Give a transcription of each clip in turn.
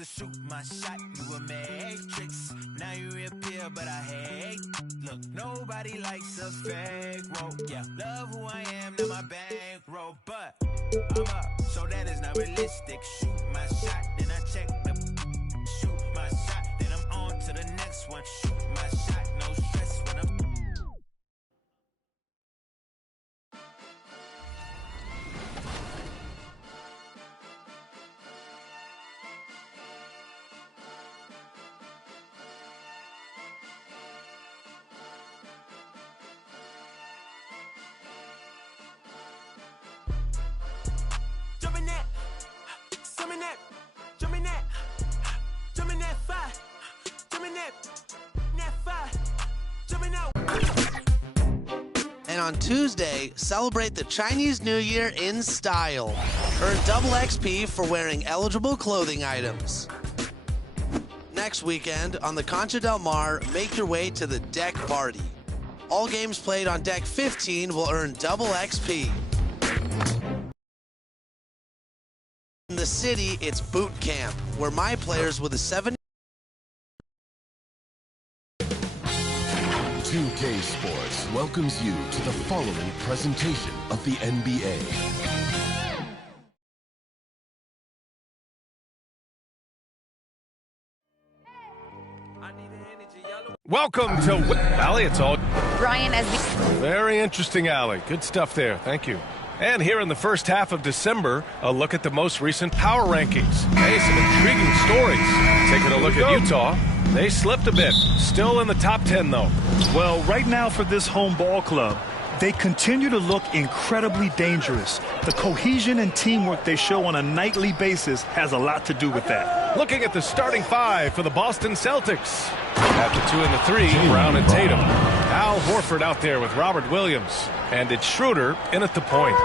to shoot my shot, you a matrix. Now you reappear, but I hate. Look, nobody likes a fake rope. Yeah, love who I am, not my bankroll. But I'm up, so that is not realistic. Shoot my shot, then I check the shoot my shot, then I'm on to the next one. Shoot my shot, no stress when I'm jumping that, summon that, jumping that, jumping that fire, jumping that fire, jumping out. And on Tuesday, celebrate the Chinese New Year in style. Earn double XP for wearing eligible clothing items. Next weekend, on the Concha del Mar, make your way to the Deck Party. All games played on Deck 15 will earn double XP. In the city, it's Boot Camp, where my players with a 7 2K Sports welcomes you to the following presentation of the NBA. Welcome to Allie. It's all Brian as very interesting, Allie. Good stuff there. Thank you. And here in the first half of December, a look at the most recent power rankings. Hey, some intriguing stories. Taking a look at Utah. They slipped a bit. Still in the top 10, though. Well, right now for this home ball club, they continue to look incredibly dangerous. The cohesion and teamwork they show on a nightly basis has a lot to do with that. Looking at the starting five for the Boston Celtics. At the 2 and the 3, Brown and Tatum. Al Horford out there with Robert Williams. And it's Schroeder in at the point.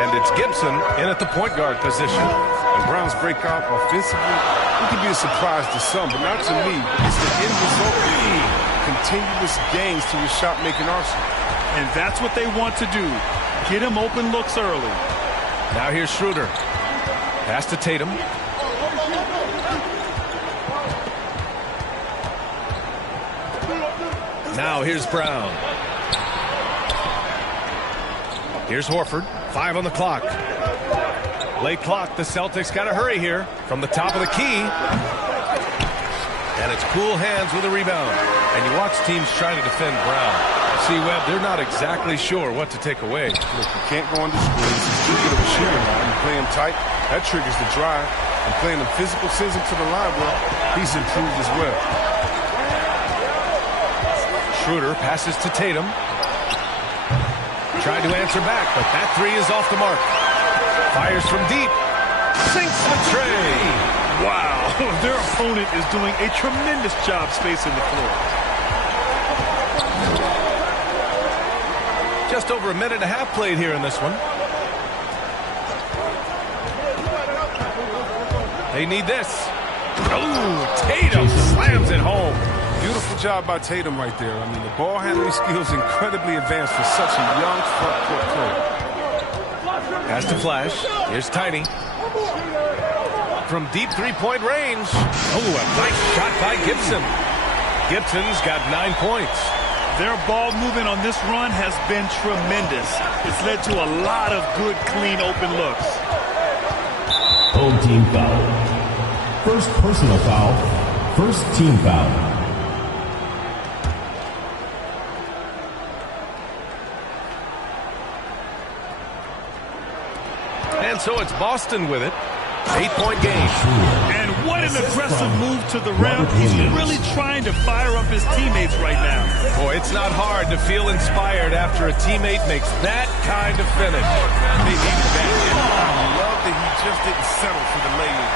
And it's Gibson in at the point guard position. The Browns break out offensively. It could be a surprise to some, but not to me. It's the end result of continuous gains to his shot-making arsenal. And that's what they want to do. Get him open looks early. Now here's Schroeder. Pass to Tatum. Now here's Brown. Here's Horford. 5 on the clock. Late clock. The Celtics got to hurry here from the top of the key. And it's cool hands with a rebound. And you watch teams try to defend Brown. See, Webb, they're not exactly sure what to take away. Look, you can't go under screens. He's too good of a shooter now. You play him tight, that triggers the drive. And playing him physical sends him to the line, well, he's improved as well. Schroeder passes to Tatum. Tried to answer back, but that three is off the mark. Fires from deep. Sinks the tray. Wow, their opponent is doing a tremendous job spacing the floor. Just over a minute and a half played here in this one. They need this. Oh, Tatum slams it home. Beautiful job by Tatum right there. I mean, the ball handling skills incredibly advanced for such a young front court player. Pass to Flash. Here's Tiny. From deep three-point range. Oh, a nice shot by Gibson. Gibson's got 9 points. Their ball movement on this run has been tremendous. It's led to a lot of good, clean, open looks. Home team foul. First personal foul. First team foul. And so it's Boston with it. 8-point game. And what an aggressive move to the rim. He's really trying to fire up his teammates right now. Boy, it's not hard to feel inspired after a teammate makes that kind of finish. They needed that. I love that he just didn't settle for the lay-in.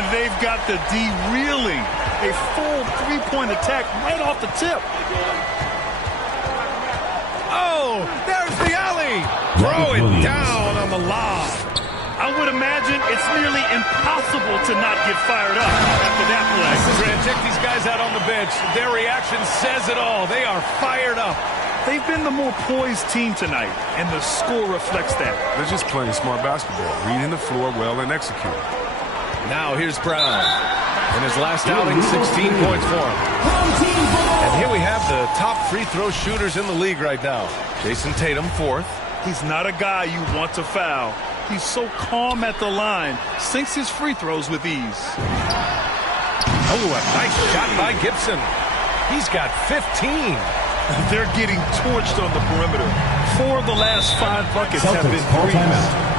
And they've got the D reeling. A full three-point attack right off the tip. Oh, there's the alley. Throw it down on the lob. I would imagine it's nearly impossible to not get fired up after that play. Grant, check these guys out on the bench. Their reaction says it all. They are fired up. They've been the more poised team tonight, and the score reflects that. They're just playing smart basketball, reading the floor well and executing. Now here's Brown. In his last outing, 16 points for him. And here we have the top free throw shooters in the league right now. Jason Tatum, 4th. He's not a guy you want to foul. He's so calm at the line, sinks his free throws with ease. Oh, a nice shot by Gibson. He's got 15. They're getting torched on the perimeter. 4 of the last 5 buckets have been threes.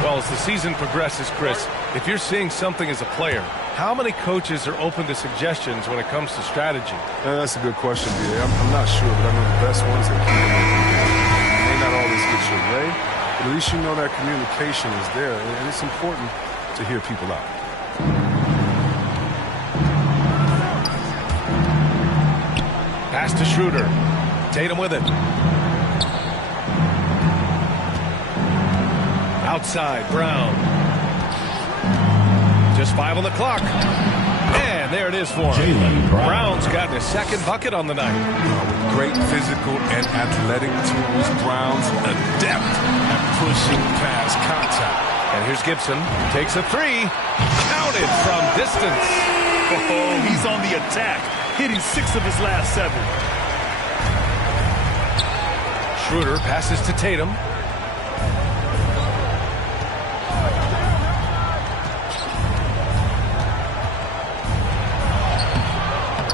Well, as the season progresses, Chris, if you're seeing something as a player, how many coaches are open to suggestions when it comes to strategy? That's a good question, B.A. I'm not sure, but I know the best ones that keep it may not always get your way, but at least you know that communication is there, and it's important to hear people out. Pass to Schroeder. Tatum with it. Outside, Brown. Just 5 on the clock. And there it is for him. Brown's gotten his 2nd bucket on the night. With great physical and athletic tools, Brown's adept at pushing past contact. And here's Gibson. Takes a 3. Counted from distance. Oh, he's on the attack, hitting 6 of his last 7. Schroeder passes to Tatum.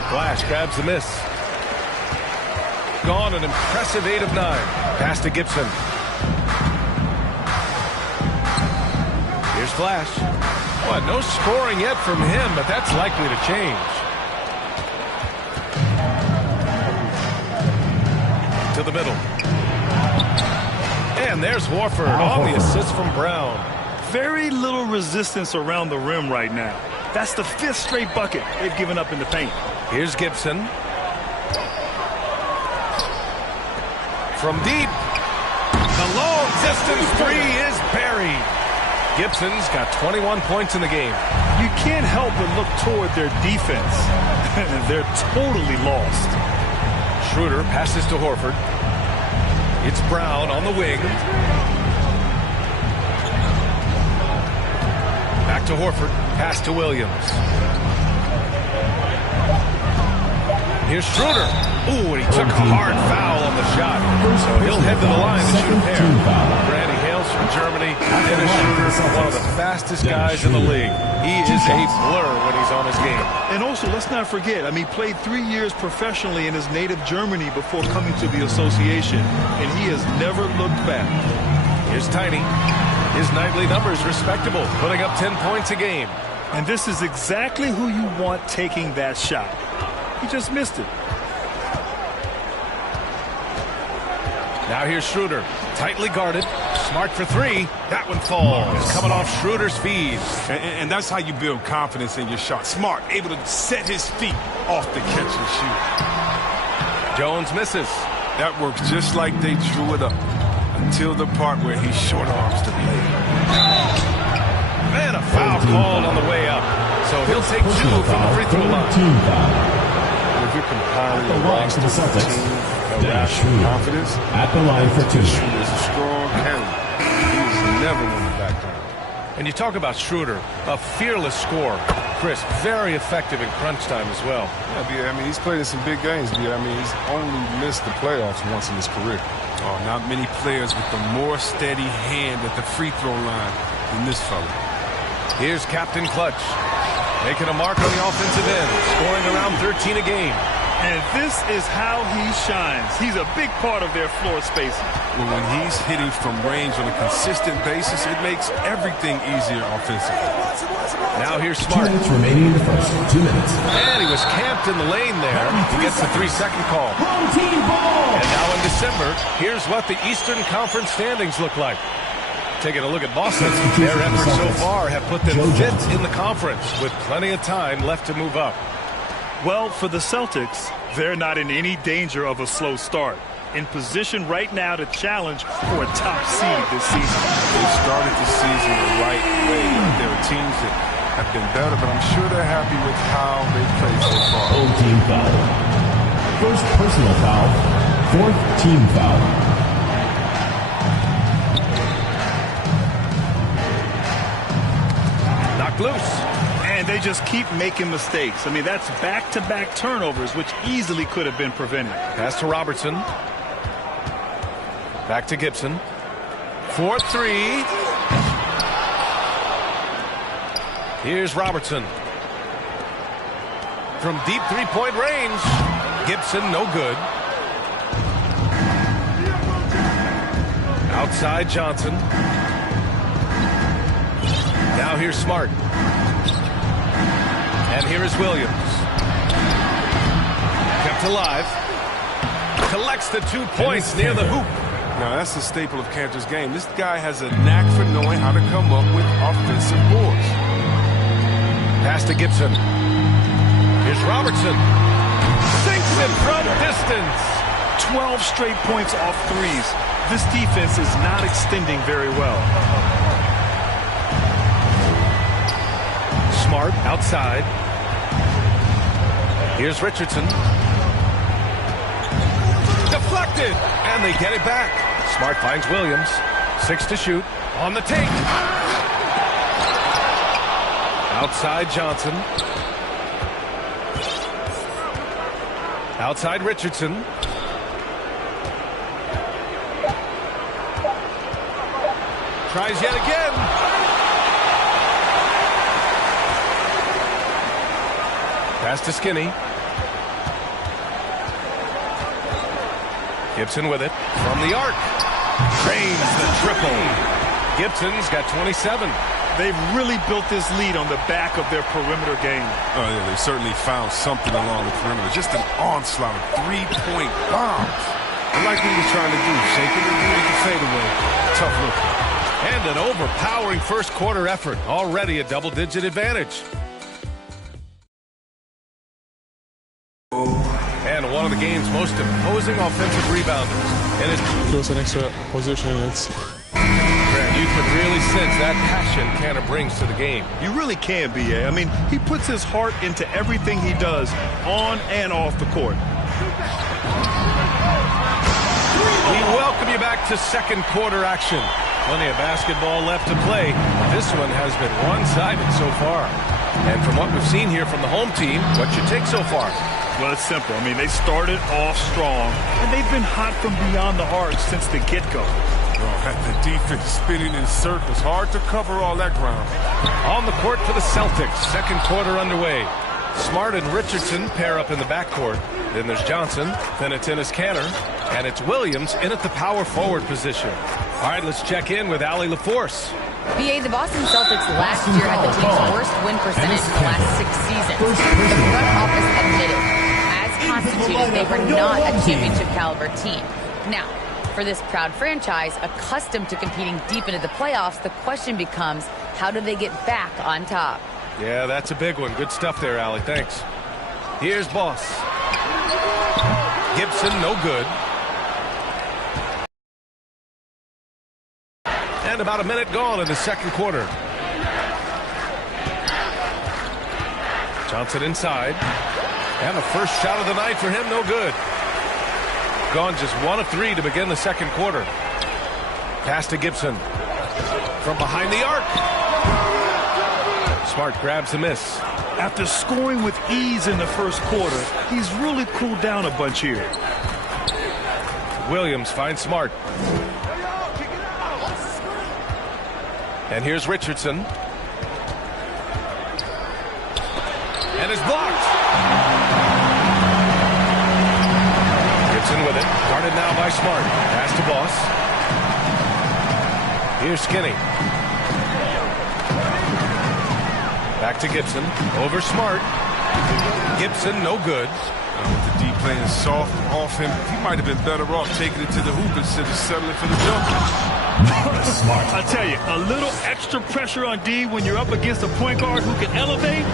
Flash grabs the miss. Gone an impressive 8 of 9. Pass to Gibson. Here's Flash. What, no scoring yet from him, but that's likely to change. To the middle. And there's Horford on the assist from Brown. Very little resistance around the rim right now. That's the 5th straight bucket they've given up in the paint. Here's Gibson. From deep. The long distance 3 is buried. Gibson's got 21 points in the game. You can't help but look toward their defense. They're totally lost. Schroeder passes to Horford. It's Brown on the wing. Back to Horford. Pass to Williams. Here's Schroeder. Ooh, and he took a hard foul on the shot. So he'll head to the line to shoot a pair. Randy hails from Germany. Dennis Schroeder, one of the fastest guys in the league. He is a blur when he's on his game. And also, let's not forget, he played 3 years professionally in his native Germany before coming to the association, and he has never looked back. Here's Tiny. His nightly numbers respectable, putting up 10 points a game. And this is exactly who you want taking that shot. He just missed it. Now here's Schroeder. Tightly guarded. Smart for 3. That one falls. Coming off Schroeder's feed. And that's how you build confidence in your shot. Smart, able to set his feet off the catch and shoot. Jones misses. That works just like they drew it up. Until the part where he short arms the blade. And a foul called on the way up. So he'll take 2 from the free throw line. If you're compiling the roster to the Celtics, confidence at the line for 2. Schroeder's a strong candidate. He's never going to back down. And you talk about Schroeder, a fearless scorer. Chris, very effective in crunch time as well. Yeah, I mean, he's played in some big games, I mean, he's only missed the playoffs once in his career. Oh, not many players with a more steady hand at the free throw line than this fella. Here's Captain Clutch, making a mark on the offensive end, scoring around 13 a game. And this is how he shines. He's a big part of their floor spacing. Well, when he's hitting from range on a consistent basis, it makes everything easier offensively. Now here's Smart. 2 minutes remaining in the first. 2 minutes. And he was camped in the lane there. He gets the 3-second call. And now in December, here's what the Eastern Conference standings look like. Taking a look at Boston, their efforts so far have put them 5th in the conference with plenty of time left to move up. Well, for the Celtics, they're not in any danger of a slow start. In position right now to challenge for a top seed this season. They started the season the right way. There are teams that have been better, but I'm sure they're happy with how they played so far. Home team foul. First personal foul. 4th team foul. Knocked loose. And And they just keep making mistakes. I mean, that's back-to-back turnovers, which easily could have been prevented. Pass to Robertson. Back to Gibson. 4-3. Here's Robertson. From deep three-point range. Gibson, no good. Outside Johnson. Now here's Smart. And here is Williams. Kept alive. Collects the 2 points near the hoop. Now, that's the staple of Cantor's game. This guy has a knack for knowing how to come up with offensive boards. Pass to Gibson. Here's Robertson. Sinks it from distance. 12 straight points off threes. This defense is not extending very well. Smart outside. Here's Richardson. Deflected, and they get it back. Smart finds Williams. 6 to shoot. On the take. Outside Johnson. Outside Richardson. Tries yet again. Pass to Skinny. Gibson with it from the arc. Drains the triple. Gibson's got 27. They've really built this lead on the back of their perimeter game. Oh, yeah, they certainly found something along the perimeter. Just an onslaught of three-point bombs. I like what he was trying to do. Shaking the dude with the fadeaway. Tough look. And an overpowering first quarter effort. Already a double-digit advantage. And one of the game's most imposing offensive rebounders. And it was an extra position. It's you can really sense that passion Cantor brings to the game. You really can, B.A. I mean, he puts his heart into everything he does on and off the court. We welcome you back to second quarter action. Plenty of basketball left to play. This one has been one-sided so far. And from what we've seen here from the home team, what's your take so far? Well, it's simple. I mean, they started off strong, and they've been hot from beyond the arc since the get-go. The defense spinning in circles. Hard to cover all that ground. On the court for the Celtics. Second quarter underway. Smart and Richardson pair up in the backcourt. Then there's Johnson. Then it's Enes Kanter. And it's Williams in at the power forward position. All right, let's check in with Allie LaForce. B.A. the Boston Celtics last year had the team's worst win percentage in the last 6 seasons. The front office admitted, as constituted, they were not a championship caliber team. Now, for this proud franchise, accustomed to competing deep into the playoffs, the question becomes, how do they get back on top? Yeah, that's a big one. Good stuff there, Allie. Thanks. Here's Boss. Gibson, no good. And about a minute gone in the second quarter. Johnson inside. And the first shot of the night for him, no good. Gone just 1 of 3 to begin the second quarter. Pass to Gibson. From behind the arc. Smart grabs the miss. After scoring with ease in the first quarter, he's really cooled down a bunch here. Williams finds Smart. And here's Richardson. And it's blocked. Gibson with it. Guarded now by Smart. Pass to Boss. Here's Skinny. Back to Gibson. Over Smart. Gibson, no good. With the D playing soft off him, he might have been better off taking it to the hoop instead of settling for the jumper. I tell you, a little extra pressure on D when you're up against a point guard who can elevate.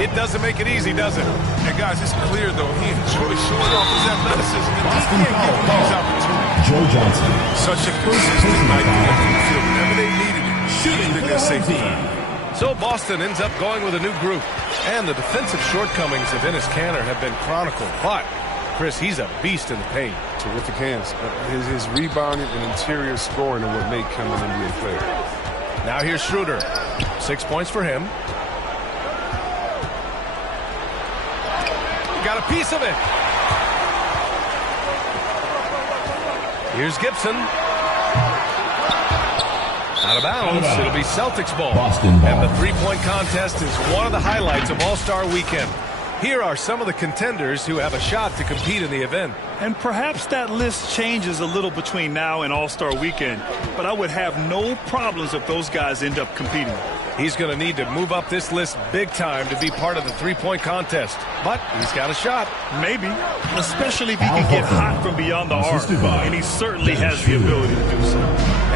It doesn't make it easy, does it? And guys, it's clear though, he enjoys showing off his athleticism, and he can't give him these opportunities. Joe Johnson. Such a consistent night to left the field. Whenever they needed it, shooting in their safety. So Boston ends up going with a new group. And the defensive shortcomings of Enes Kanter have been chronicled. But, Chris, he's a beast in the paint. Terrific hands. His rebounding and interior scoring are what make him an NBA player. Now here's Schroeder. 6 points for him. got a piece of it. Here's Gibson. Out of bounds. It'll be Celtics ball. And the three-point contest is one of the highlights of All-Star Weekend. Here are some of the contenders who have a shot to compete in the event. And perhaps that list changes a little between now and All-Star Weekend, but I would have no problems if those guys end up competing. He's going to need to move up this list big time to be part of the three-point contest. But he's got a shot. Maybe, especially if he can get hot from beyond the arc. And he certainly has the ability to do so.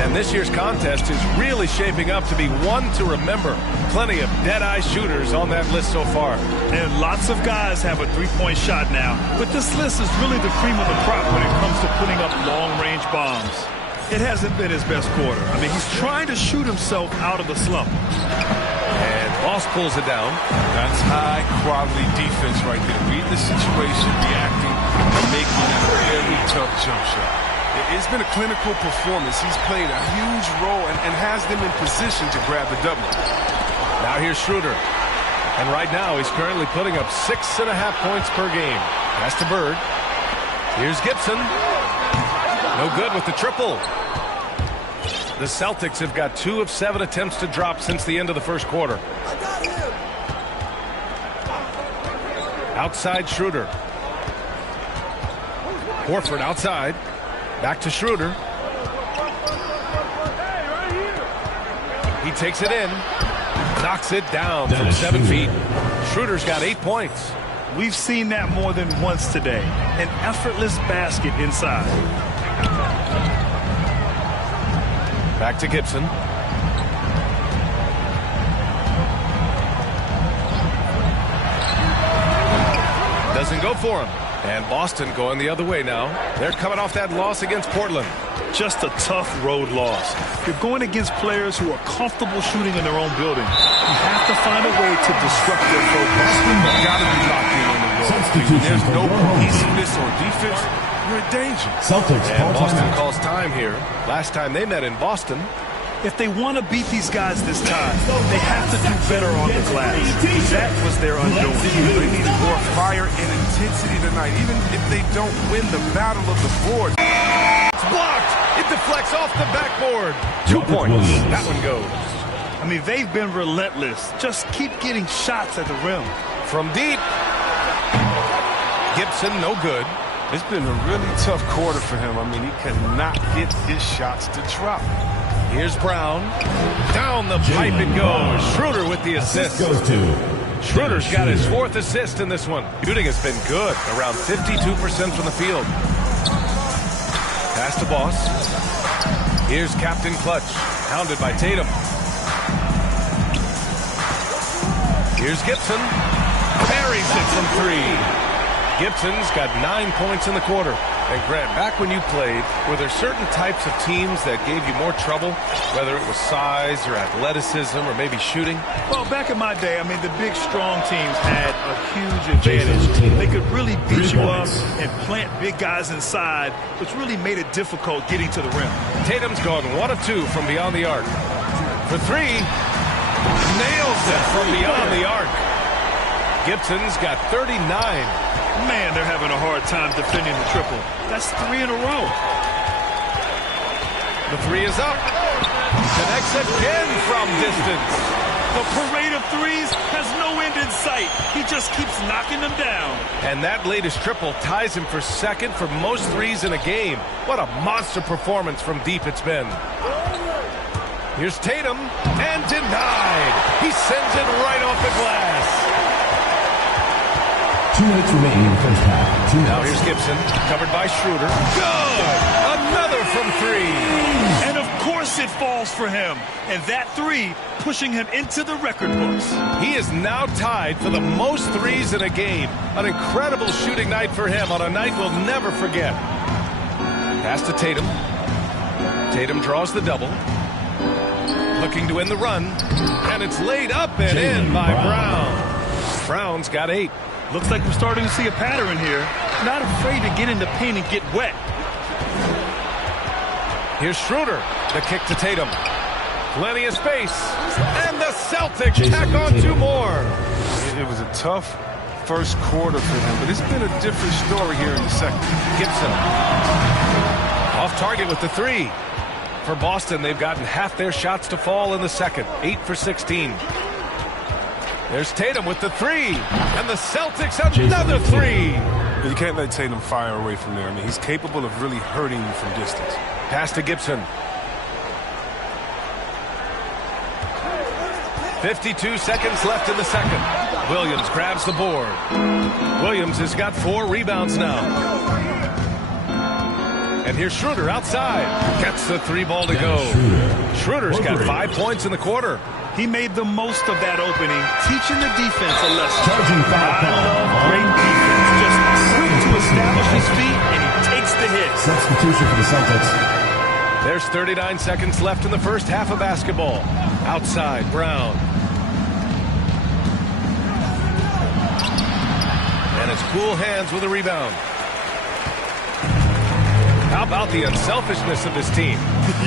And this year's contest is really shaping up to be one to remember. Plenty of dead-eye shooters on that list so far. And lots of guys have a three-point shot now. But this list is really the cream of the crop when it comes to putting up long-range bombs. It hasn't been his best quarter. I mean, he's trying to shoot himself out of the slump. And Boss pulls it down. That's high-quality defense right there. Reading the situation, reacting, and making a very tough jump shot. It's been a clinical performance. He's played a huge role and has them in position to grab the double. Now here's Schroeder. And right now he's currently putting up 6.5 points per game. Pass to Bird. Here's Gibson. No good with the triple. The Celtics have got 2 of 7 attempts to drop since the end of the first quarter. Outside Schroeder. Horford outside. Back to Schroeder. He takes it in. Knocks it down from 7 feet. Schroeder's got 8 points. We've seen that more than once today. An effortless basket inside. Back to Gibson. Doesn't go for him. And Boston going the other way now. They're coming off that loss against Portland. Just a tough road loss. You're going against players who are comfortable shooting in their own building. You have to find a way to disrupt their focus. Got to be locked in on the road. When there's no cohesiveness or defense, you're in danger. Celtics and Boston calls time here. Last time they met in Boston. If they want to beat these guys this time, they have to do better on the glass. That was their undoing. They need more fire and intensity tonight, even if they don't win the battle of the board. It's blocked. It deflects off the backboard. 2 points. That one goes. I mean, they've been relentless. Just keep getting shots at the rim. From deep. Gibson, no good. It's been a really tough quarter for him. I mean, he cannot get his shots to drop. Here's Brown. Down the pipe it goes. Schroeder with the assist. Schroeder's got his 4th assist in this one. Shooting has been good, around 52% from the field. Pass to Boss. Here's Captain Clutch, hounded by Tatum. Here's Gibson. Parries it from 3. Gibson's got 9 points in the quarter. And Grant, back when you played, were there certain types of teams that gave you more trouble, whether it was size or athleticism or maybe shooting? Well, back in my day, I mean, the big, strong teams had a huge advantage. They could really beat you up and plant big guys inside, which really made it difficult getting to the rim. Tatum's gone 1 of 2 from beyond the arc. For 3, nails it from beyond the arc. Gibson's got 39. Man, they're having a hard time defending the triple. That's 3 in a row. The 3 is up. Connects again from distance. The parade of threes has no end in sight. He just keeps knocking them down. And that latest triple ties him for 2nd for most threes in a game. What a monster performance from deep it's been. Here's Tatum, and denied. He sends it right off the glass. 2 minutes remaining in the first half. Now here's Gibson, covered by Schroeder. Good! Another from 3. And of course it falls for him. And that 3 pushing him into the record books. He is now tied for the most threes in a game. An incredible shooting night for him on a night we'll never forget. Pass to Tatum. Tatum draws the double. Looking to win the run. And it's laid up and in by Brown. Brown's got 8. Looks like we're starting to see a pattern here. Not afraid to get in the paint and get wet. Here's Schroeder. The kick to Tatum. Plenty of space. And the Celtics tack on 2 more. It was a tough first quarter for him, but it's been a different story here in the second. Gibson off target with the three. For Boston, they've gotten half their shots to fall in the second. 8 for 16. There's Tatum with the three. And the Celtics another three. You can't let Tatum fire away from there. I mean, he's capable of really hurting you from distance. Pass to Gibson. 52 seconds left in the second. Williams grabs the board. Williams has got 4 rebounds now. And here's Schroeder outside. Gets the 3 ball to go. Schroeder's got 5 points in the quarter. He made the most of that opening, teaching the defense a lesson. Charging foul call. Great defense. Just quick to establish his feet, and he takes the hit. Substitution for the Celtics. There's 39 seconds left in the first half of basketball. Outside, Brown. And it's cool hands with a rebound. How about the unselfishness of this team?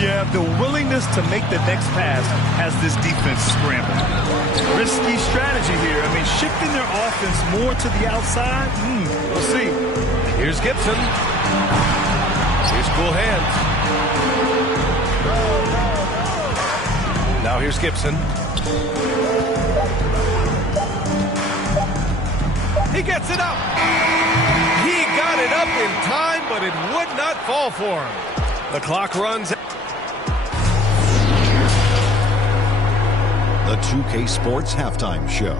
Yeah, the willingness to make the next pass has this defense scrambled. Risky strategy here. I mean, shifting their offense more to the outside, we'll see. Here's Gibson. Here's cool hands. Now here's Gibson. He gets it up. He got it up in time, but it would not fall for him. The clock runs. The 2K Sports Halftime Show.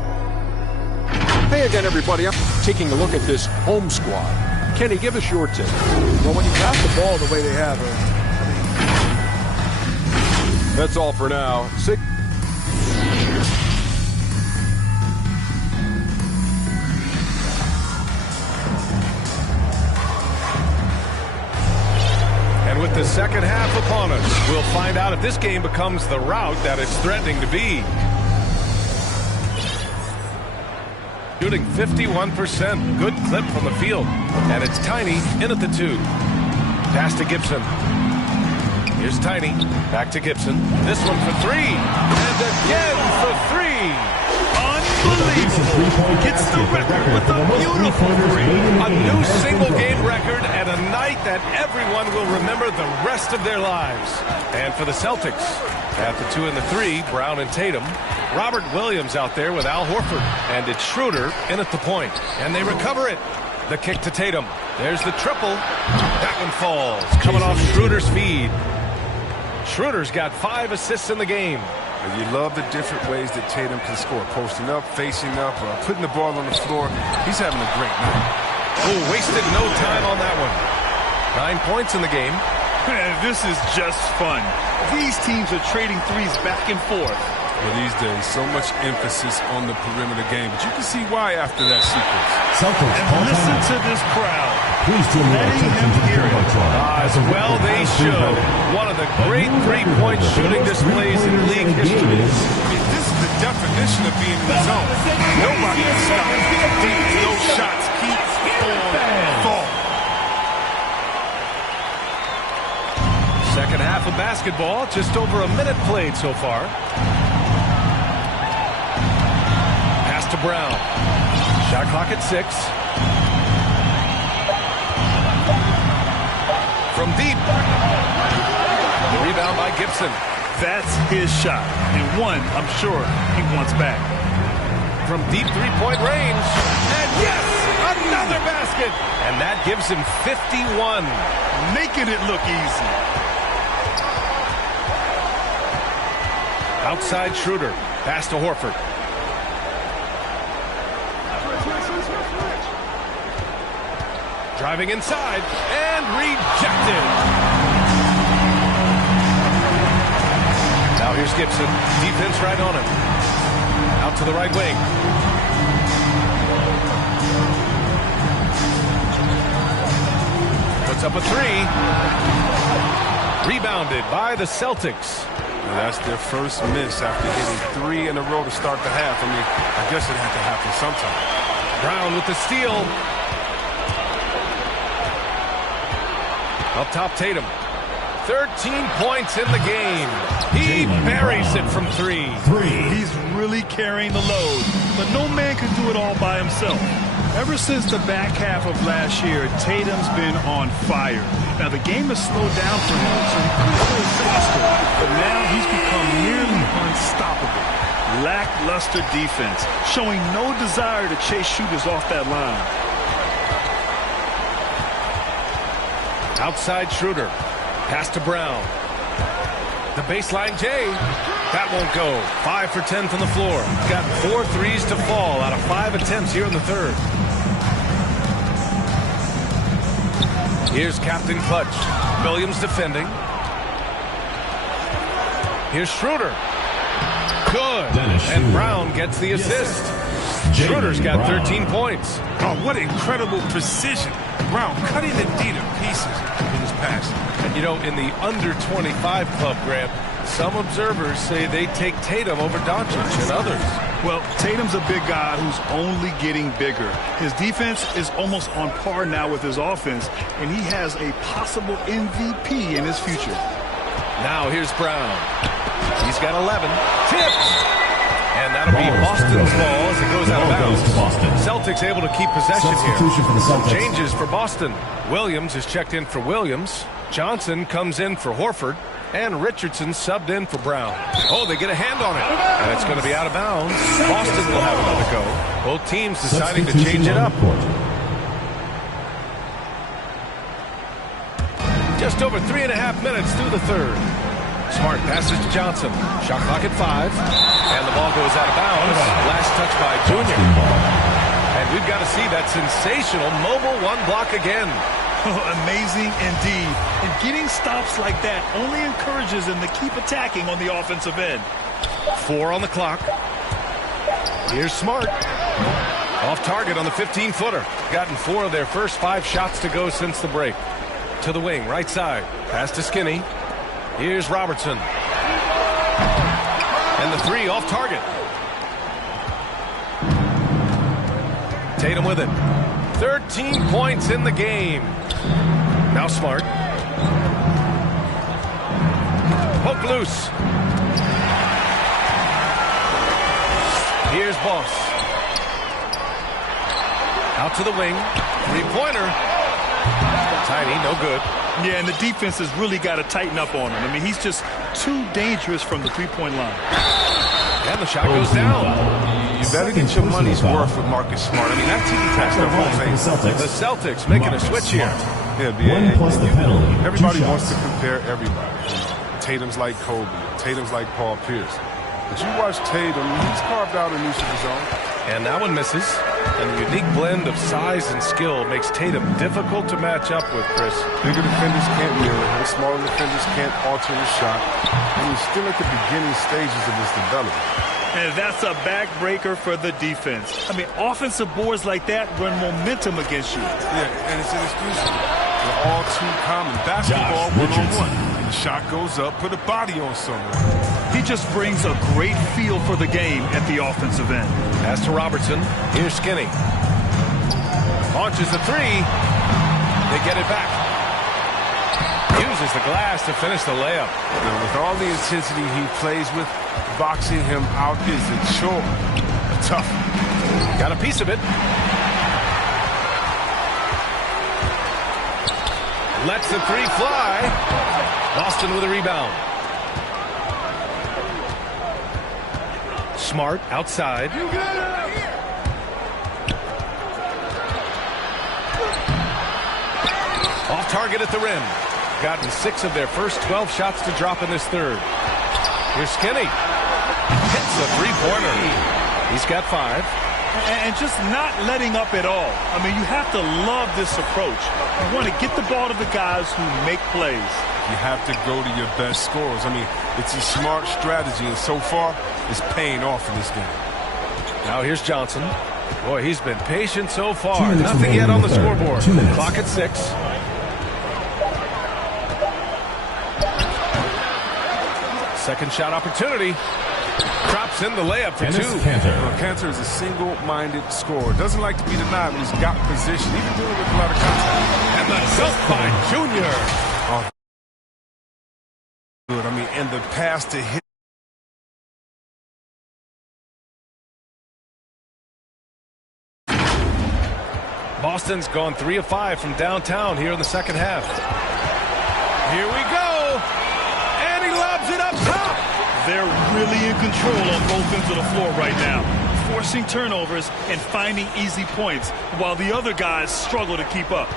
Hey again, everybody. I'm taking a look at this home squad. Kenny, give us your tip. Well, when you pass the ball the way they have, that's all for now. And with the second half upon us, we'll find out if this game becomes the rout that it's threatening to be. Shooting 51%. Good clip from the field. And it's Tiny in at the 2. Pass to Gibson. Here's Tiny. Back to Gibson. This one for 3. And again for 3. Unbelievable. Gets the record with a beautiful 3. A new single-game record and a night that everyone will remember the rest of their lives. And for the Celtics, at the 2 and the 3, Brown and Tatum. Robert Williams out there with Al Horford. And it's Schroeder in at the point. And they recover it. The kick to Tatum. There's the triple. That one falls. Coming off Schroeder's feed. Schroeder's got 5 assists in the game. You love the different ways that Tatum can score. Posting up, facing up, putting the ball on the floor. He's having a great night. Oh, wasted no time on that one. 9 points in the game. Man, this is just fun. These teams are trading threes back and forth. Well, these days, so much emphasis on the perimeter game. But you can see why after that sequence. Celtics. And listen to this crowd. Please turn your attention to the jumbotron. As well they should. One of the great three-point shooting displays in league history. I mean, this is the definition of being in the zone. Nobody can stop it. Those shots keep on falling. Second half of basketball, just over a minute played so far. Pass to Brown. Shot clock at 6. From deep. The rebound by Gibson. That's his shot. And one, I'm sure, he wants back. From deep three-point range. And yes, another basket. And that gives him 51. Making it look easy. Outside Schroeder. Pass to Horford. Driving inside and rejected. Now here's Gibson. Defense right on him. Out to the right wing. Puts up a 3. Rebounded by the Celtics. And that's their first miss after hitting 3 in a row to start the half. I mean, I guess it had to happen sometime. Brown with the steal. Up top, Tatum. 13 points in the game. He buries it from 3. He's really carrying the load, but no man can do it all by himself. Ever since the back half of last year, Tatum's been on fire. Now, the game has slowed down for him, so he could have played faster, but now he's become nearly unstoppable. Lackluster defense, showing no desire to chase shooters off that line. Outside Schroeder. Pass to Brown. The baseline J. That won't go. 5 for 10 from the floor. Got 4 threes to fall out of 5 attempts here in the third. Here's Captain Clutch. Williams defending. Here's Schroeder. Good. And Brown gets the assist. Schroeder's got 13 points. Oh, what incredible precision. Brown cutting the D to pieces in his pass. And you know, in the under 25 club, Graham, some observers say they take Tatum over Doncic and others. Well, Tatum's a big guy who's only getting bigger. His defense is almost on par now with his offense, and he has a possible MVP in his future. Now here's Brown. He's got 11. Tipped! And that'll be Boston's ball as it goes out of bounds. Celtics able to keep possession here. Changes for Boston. Williams is checked in for Williams. Johnson comes in for Horford. And Richardson subbed in for Brown. Oh, they get a hand on it. And it's going to be out of bounds. Boston will have another go. Both teams deciding to change it up. Just over 3.5 minutes through the third. Smart passes to Johnson. Shot clock at 5. And the ball goes out of bounds. Last touch by Junior. And we've got to see that sensational mobile one block again. Amazing indeed. And getting stops like that only encourages them to keep attacking on the offensive end. 4 on the clock. Here's Smart. Off target on the 15-footer. Gotten 4 of their first 5 shots to go since the break. To the wing, right side. Pass to Skinny. Here's Robertson. And the 3 off target. Tatum with it. 13 points in the game. Now Smart. Poke loose. Here's Boss. Out to the wing. 3-pointer. Tiny, no good. Yeah, and the defense has really got to tighten up on him. I mean, he's just too dangerous from the three-point line. And the shot goes down. You better get your money's worth with Marcus Smart. I mean, that TV pass the whole thing. The Celtics making a switch here. Yeah, plus the penalty. Everybody wants to compare everybody. Tatum's like Kobe. Tatum's like Paul Pierce. But you watch Tatum, he's carved out a niche of his own. And that one misses. And the unique blend of size and skill makes Tatum difficult to match up with, Chris. Bigger defenders can't mirror him. Smaller defenders can't alter his shot. And he's still at the beginning stages of his development. And that's a backbreaker for the defense. I mean, offensive boards like that run momentum against you. Yeah, and it's inexcusable. They're all too common. Basketball one-on-one. The shot goes up, put a body on someone. He just brings a great feel for the game at the offensive end. Pass to Robertson. Here's Skinny. Launches the 3. They get it back. Uses the glass to finish the layup. Now, with all the intensity he plays with, boxing him out is a chore. Tough. Got a piece of it. Lets the 3 fly. Boston with a rebound. Smart outside. Off target at the rim. Gotten 6 of their first 12 shots to drop in this third. Here's Skinny. Hits a 3-pointer. He's got 5. And just not letting up at all. I mean, you have to love this approach. You want to get the ball to the guys who make plays. You have to go to your best scorers. I mean, it's a smart strategy, and so far, it's paying off in this game. Now here's Johnson. Boy, he's been patient so far. Nothing yet on the scoreboard. Clock at 6. Second shot opportunity. Drops in the layup for 2. Cantor is a single-minded scorer. Doesn't like to be denied when he's got position, even dealing with a lot of contact. And the dunk by Junior. Oh, good. I mean, and the pass to hit. Boston's gone 3 of 5 from downtown here in the second half. Here we go. And he lobs it up top. They're really in control on both ends of the floor right now, forcing turnovers and finding easy points while the other guys struggle to keep up.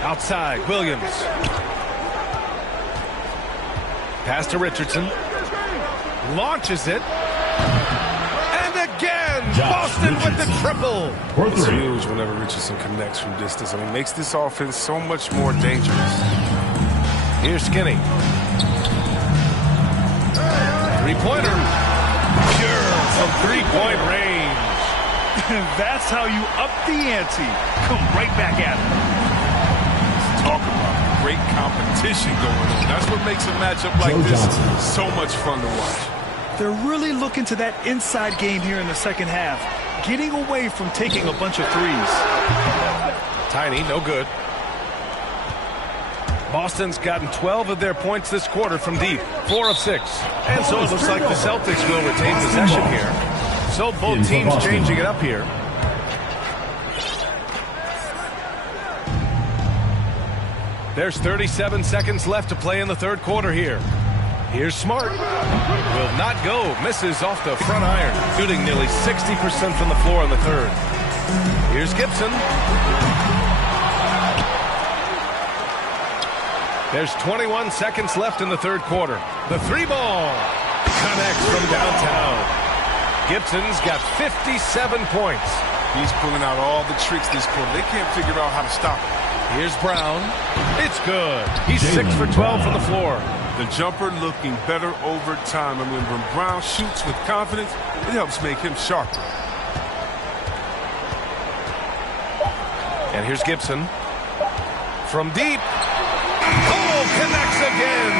Outside, Williams. Pass to Richardson. Launches it. And again, Boston with the triple. It's huge whenever Richardson connects from distance. I mean, makes this offense so much more dangerous. Here's Skinny. Three-pointer. Pure from three-point range. That's how you up the ante. Come right back at him. Talk about great competition going on. That's what makes a matchup like this so much fun to watch. They're really looking to that inside game here in the second half, getting away from taking a bunch of threes. Tiny, no good. Boston's gotten 12 of their points this quarter from deep, 4 of 6. And so it looks like the Celtics will retain possession here. So both teams changing it up here. There's 37 seconds left to play in the third quarter here. Here's Smart. Will not go. Misses off the front iron. Shooting nearly 60% from the floor in the third. Here's Gibson. There's 21 seconds left in the third quarter. The three ball connects from downtown. Gibson's got 57 points. He's pulling out all the tricks this quarter. They can't figure out how to stop him. Here's Brown. It's good. He's 6 for 12 from the floor. The jumper looking better over time. I mean, when Brown shoots with confidence, it helps make him sharper. And here's Gibson. From deep. Oh, connects again.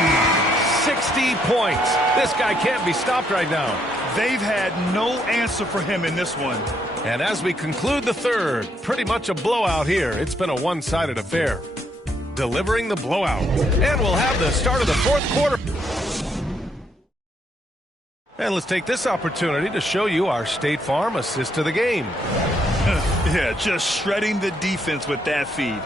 60 points. This guy can't be stopped right now. They've had no answer for him in this one. And as we conclude the third, pretty much a blowout here. It's been a one-sided affair. Delivering the blowout. And we'll have the start of the fourth quarter. And let's take this opportunity to show you our State Farm assist to the game. Yeah, just shredding the defense with that feed.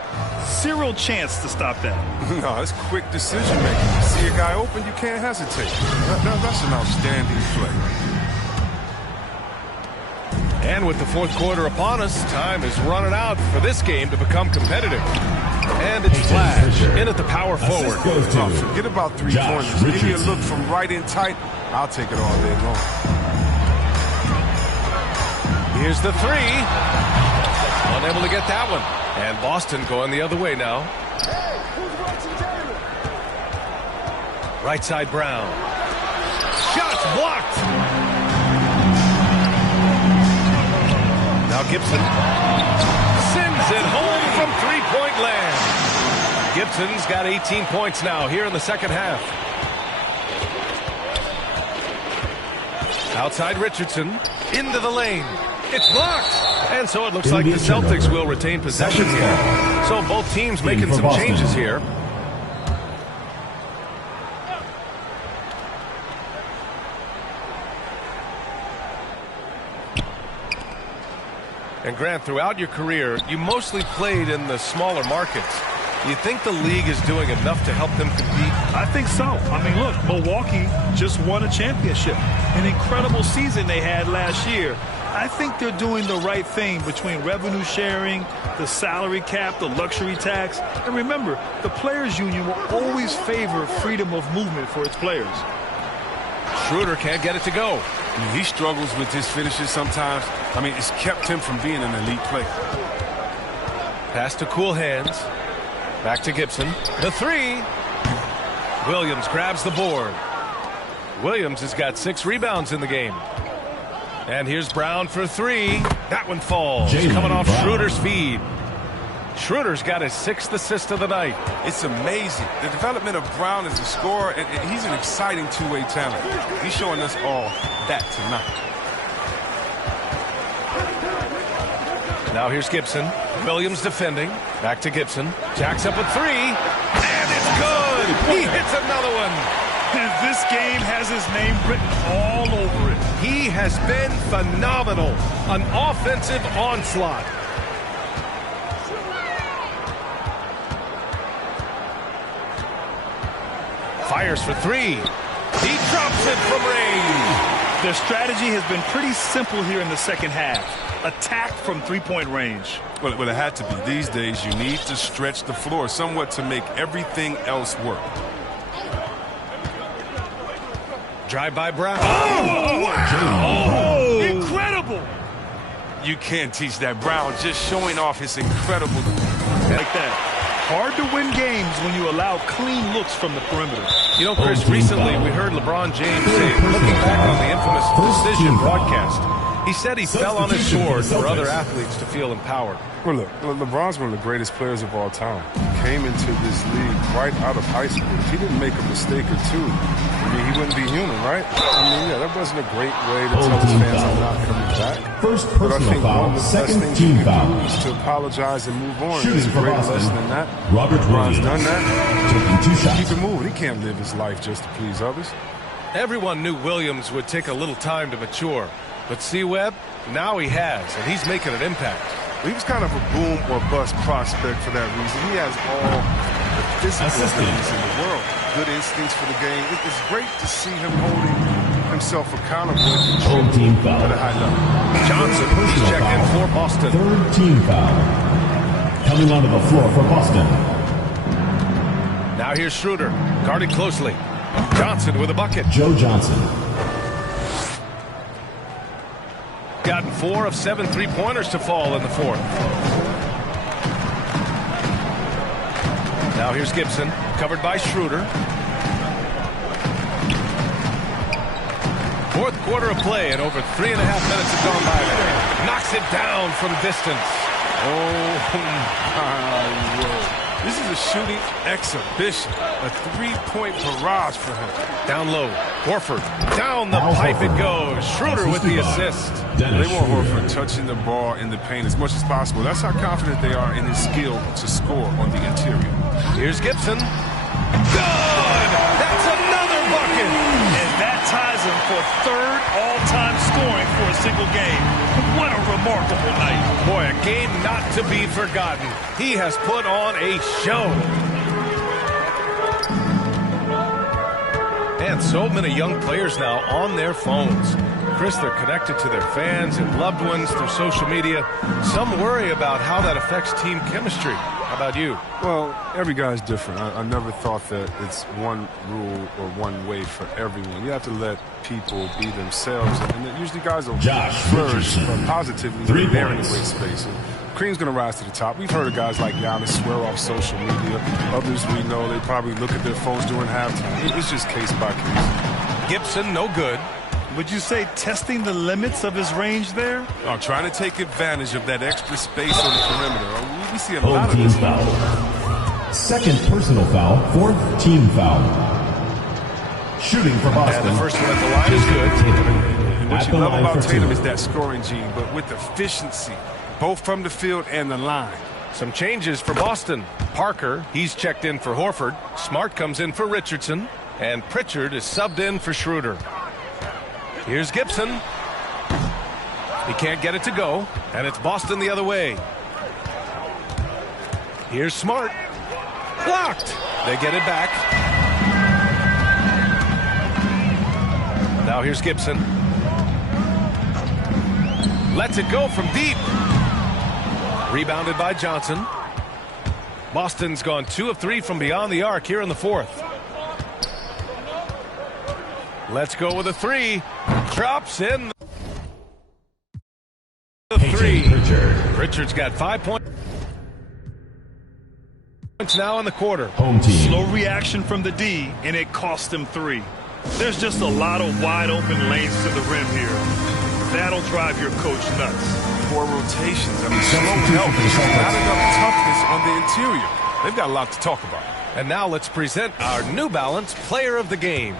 Zero chance to stop that. No, it's quick decision making. You see a guy open, you can't hesitate. That's an outstanding play. And with the fourth quarter upon us, time is running out for this game to become competitive. And it's Flash in at the power forward. Forget about three-pointers. Give me a look from right in tight. I'll take it all day long. Here's the three. Unable to get that one. And Boston going the other way now. Right side Brown. Shots blocked. Now Gibson sends it home from three-point land. Gibson's got 18 points now here in the second half. Outside Richardson into the lane. It's blocked. And so it looks like the Celtics will retain possession here. So both teams making some changes here. And Grant, throughout your career, you mostly played in the smaller markets. Do you think the league is doing enough to help them compete? I think so. I mean, look, Milwaukee just won a championship. An incredible season they had last year. I think they're doing the right thing between revenue sharing, the salary cap, the luxury tax. And remember, the players' union will always favor freedom of movement for its players. Schroeder can't get it to go. He struggles with his finishes sometimes. I mean, it's kept him from being an elite player. Pass to cool hands. Back to Gibson. The three. Williams grabs the board. Williams has got 6 rebounds in the game. And here's Brown for three. That one falls. Coming off Schroeder's feed. Schroeder's got his 6th assist of the night. It's amazing. The development of Brown as a scorer, and he's an exciting two-way talent. He's showing us all that tonight. Now here's Gibson. Williams defending. Back to Gibson. Jacks up a three. And it's good. He hits another one. And this game has his name written all over it. He has been phenomenal. An offensive onslaught. Fires for three. He drops it from range. Their strategy has been pretty simple here in the second half. Attack from three-point range. Well, it had to be. These days, you need to stretch the floor somewhat to make everything else work. Drive by Brown. Oh, incredible. You can't teach that. Brown just showing off his incredible. Like that. Hard to win games when you allow clean looks from the perimeter. You know, Chris, recently we heard LeBron James say, looking back on the infamous decision broadcast, he said he fell on his sword for other athletes to feel empowered. Well, look, LeBron's one of the greatest players of all time. He came into this league right out of high school. If he didn't make a mistake or two, I mean, he wouldn't be human, right? I mean, yeah, that wasn't a great way to tell his fans I'm not coming back. First personal foul, second team foul. Is to apologize and move on. Shooting There's a for great Boston, lesson in that. Robert LeBron's Williams. done that. Taking 2 shots. Keep it moving. He can't live his life just to please others. Everyone knew Williams would take a little time to mature. But C-Web, now he has, and he's making an impact. He was kind of a boom or bust prospect for that reason. He has all the physical abilities in the world. Good instincts for the game. It's great to see him holding himself accountable and team foul. at a high level. Johnson, he's checked in for Boston. Third team foul. Coming onto the floor for Boston. Now here's Schroeder, guarded closely. Johnson with a bucket. Joe Johnson. Gotten 4 of 7 3-pointers to fall in the fourth. Now here's Gibson, covered by Schroeder. Fourth quarter of play, and over 3.5 minutes have gone by there. Knocks it down from distance. Oh, my word. This is a shooting exhibition. A 3-point barrage for him. Down low. Horford. Down the pipe it goes. Schroeder with the assist. They want Horford touching the ball in the paint as much as possible. That's how confident they are in his skill to score on the interior. Here's Gibson. Good! That's another bucket! And that ties him for third all-time scoring for a single game. What a remarkable night. Boy, a game not to be forgotten. He has put on a show. And so many young players now on their phones. Chris, they're connected to their fans and loved ones through social media. Some worry about how that affects team chemistry. How about you? Well, every guy's different. I never thought that it's one rule or one way for everyone. You have to let people be themselves. And usually guys will flourish positively in their weight space. And Cream's going to rise to the top. We've heard of guys like Giannis swear off social media. Others we know, they probably look at their phones during halftime. It's just case by case. Gibson, no good. Would you say testing the limits of his range there? Oh, trying to take advantage of that extra space on the perimeter. We see a lot of team this. Foul. Second personal foul. Fourth team foul. Shooting for Boston. And the first one at the line is good. And what you love about Tatum is that scoring gene, but with efficiency, both from the field and the line. Some changes for Boston. Parker, he's checked in for Horford. Smart comes in for Richardson. And Pritchard is subbed in for Schroeder. Here's Gibson. He can't get it to go, and it's Boston the other way. Here's Smart. Blocked. They get it back. Now here's Gibson. Lets it go from deep. Rebounded by Johnson. Boston's gone 2 of 3 from beyond the arc here in the fourth. Let's go with a 3. Drops in the 3. Pritchard's got 5 points now in the quarter. Home team. Slow reaction from the D, and it cost him 3. There's just a lot of wide open lanes to the rim here. That'll drive your coach nuts. 4 rotations. I mean, slow help. Not enough toughness on the interior. They've got a lot to talk about. And now let's present our New Balance Player of the Game.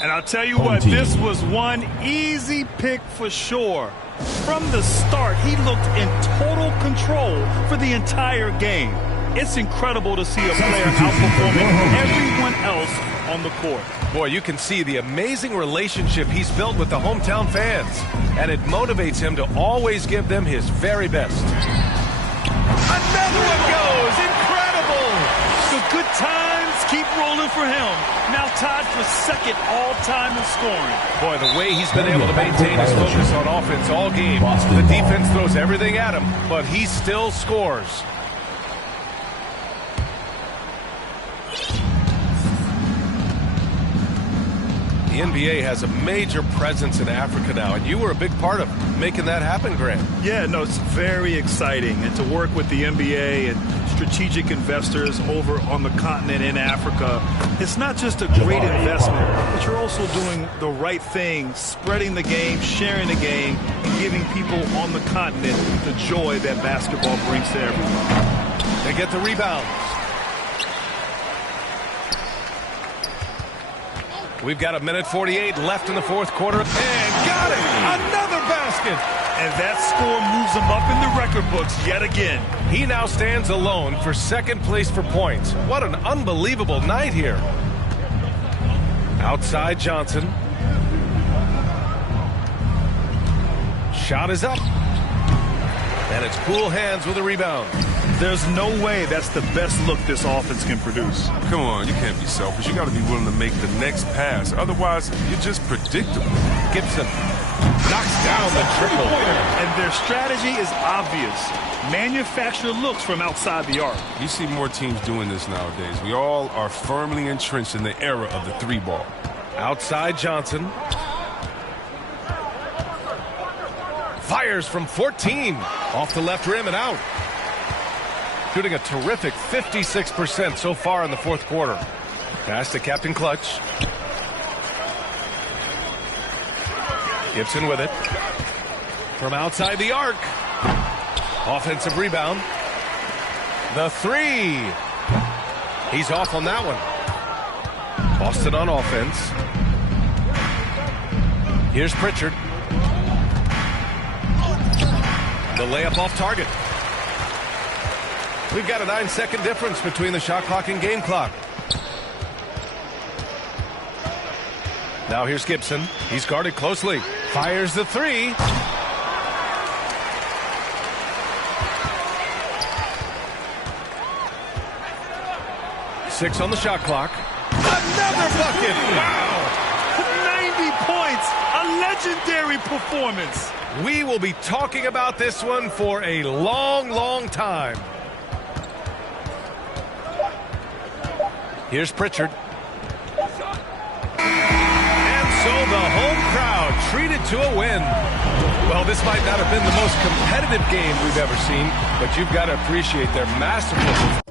And I'll tell you what, this was one easy pick for sure. From the start, he looked in total control for the entire game. It's incredible to see a player outperforming everyone else on the court. Boy, you can see the amazing relationship he's built with the hometown fans, and it motivates him to always give them his very best. Another one goes! Incredible! The good times keep rolling for him. Now tied for second all-time in scoring. Boy, the way he's been able to maintain his focus on offense all game. The defense throws everything at him, but he still scores. The NBA has a major presence in Africa now, and you were a big part of making that happen, Grant. Yeah, no, it's very exciting. And to work with the NBA and strategic investors over on the continent in Africa, it's not just a great investment, but you're also doing the right thing, spreading the game, sharing the game, and giving people on the continent the joy that basketball brings to everyone. They get the rebound. We've got 1:48 left in the fourth quarter. And got it! Another basket! And that score moves him up in the record books yet again. He now stands alone for second place for points. What an unbelievable night here. Outside Johnson. Shot is up. And it's cool hands with a rebound. There's no way that's the best look this offense can produce. Come on, you can't be selfish. You got to be willing to make the next pass. Otherwise, you're just predictable. Gibson knocks down the triple. And their strategy is obvious. Manufacture looks from outside the arc. You see more teams doing this nowadays. We all are firmly entrenched in the era of the three ball. Outside Johnson. Fires from 14. Off the left rim and out. Shooting a terrific 56% so far in the fourth quarter. Pass to Captain Clutch. Gibson with it. From outside the arc. Offensive rebound. The three. He's off on that one. Boston on offense. Here's Pritchard. The layup off target. We've got a 9-second difference between the shot clock and game clock. Now here's Gibson. He's guarded closely. Fires the three. Six on the shot clock. Another bucket. Wow. 90 points. A legendary performance. We will be talking about this one for a long, long time. Here's Pritchard. And so the home crowd treated to a win. Well, this might not have been the most competitive game we've ever seen, but you've got to appreciate their masterful.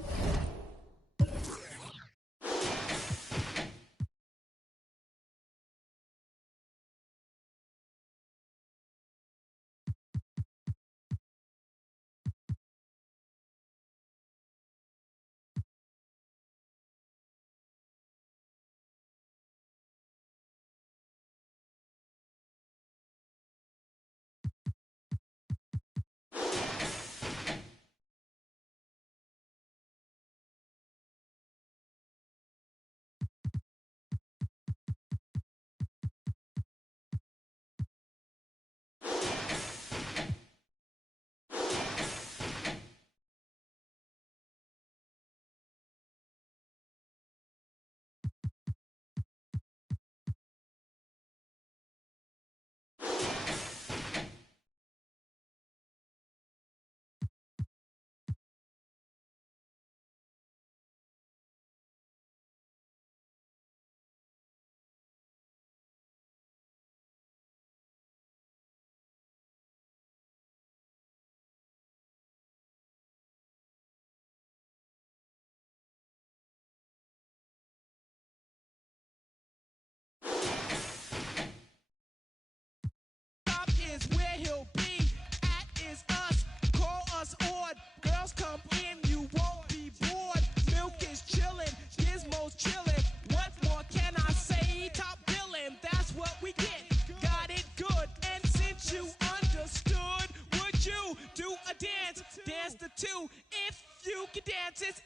If you can dance, it's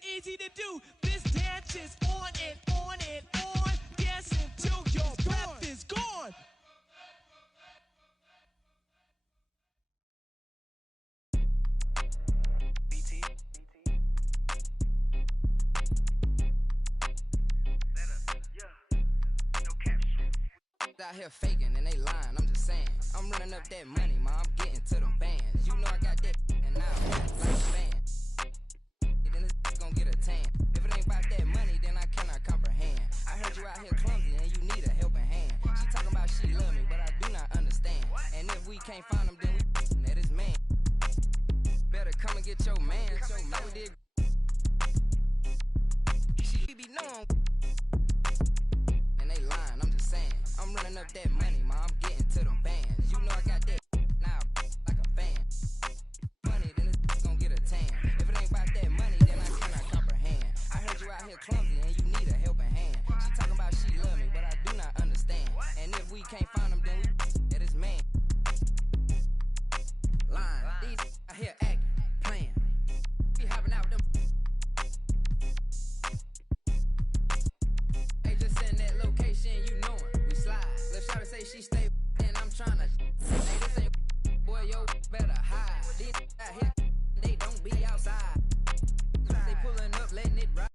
out here faking and they lying, I'm just saying. I'm running up that money, ma, I'm getting to them bands. You know I got that and now I'm like a fan. Then this gon' get a tan. If it ain't about that money, then I cannot comprehend. I heard you out here clumsy and you need a helping hand. She talking about she love me, but I do not understand. And if we can't find him, then we let his man. Better come and get your man. Like we did. She be known. And they lying, I'm just saying. I'm running up that money, ma, I'm getting to them bands. You know I got that now like a fan. Money, then it's gon' get a tan. If it ain't about that money, then I cannot comprehend. I heard you out here clumsy and you need a helping hand. She talking about she love me, but I do not understand. And if we can't find him, then we let his man. Lying, these out here acting, playing. Be hopping out with them. Hey, just send that location, you know it. We slide. Lil' shawty say she stay and I'm tryna. Hey, this ain't boy, yo, better hide. These out here, they don't be outside. They pulling up, letting it ride.